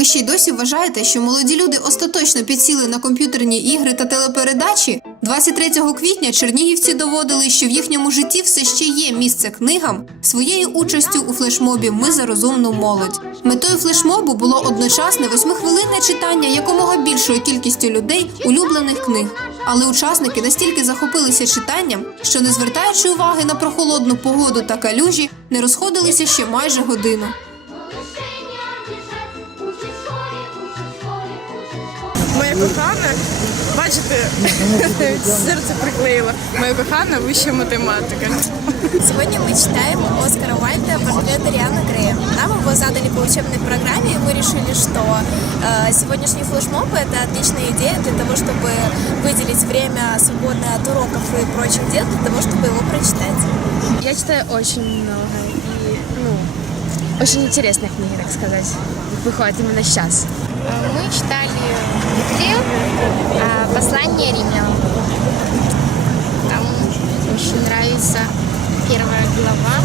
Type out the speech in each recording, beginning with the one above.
Ви ще й досі вважаєте, що молоді люди остаточно підсіли на комп'ютерні ігри та телепередачі? 23 квітня чернігівці доводили, що в їхньому житті все ще є місце книгам своєю участю у флешмобі Ми за розумну молодь. Метою флешмобу було одночасне восьмихвилинне читання якомога більшою кількістю людей улюблених книг. Але учасники настільки захопилися читанням, що не звертаючи уваги на прохолодну погоду та калюжі, не розходилися ще майже годину. Моя кохана, бачите, серце приклеїла. Моя кохана вища математика. Сегодня мы читаем Оскара Уальда портрет Арианы Грея. Нам его задали по учебной программе, и мы решили, что э, сегодняшний флешмоб – это отличная идея для того, чтобы выделить время свободное от уроков и прочих дел, для того, чтобы его прочитать. Я читаю очень много и, ну, очень интересных книг, так сказать, выходит именно сейчас. Мы читали где а, послание римлянам. Там очень нравится первая глава.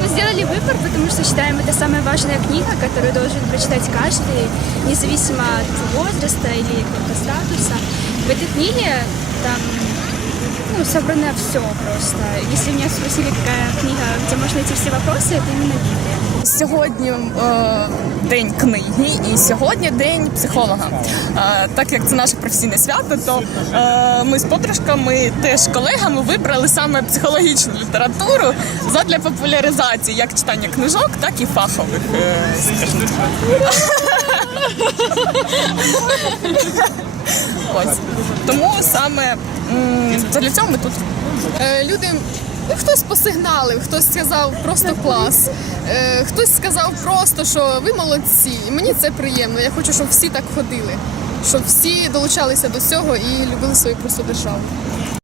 Мы сделали выбор, потому что считаем это самая важная книга, которую должен прочитать каждый, независимо от возраста или какого-то статуса. В этой книге там ну, собрано все просто. Если меня спросили, какая книга, где можно найти все вопросы, это именно Библия. Сьогодні е, день книги і сьогодні день психолога. Е, так як це наше професійне свято, то е, ми з подружками, теж колегами, вибрали саме психологічну літературу задля популяризації як читання книжок, так і фахових. е. Ось. Тому саме для цього ми тут. Е, люди. Хтось посигналив, хтось сказав просто клас, е, хтось сказав просто, що ви молодці. І мені це приємно. Я хочу, щоб всі так ходили, щоб всі долучалися до цього і любили свою просто державу.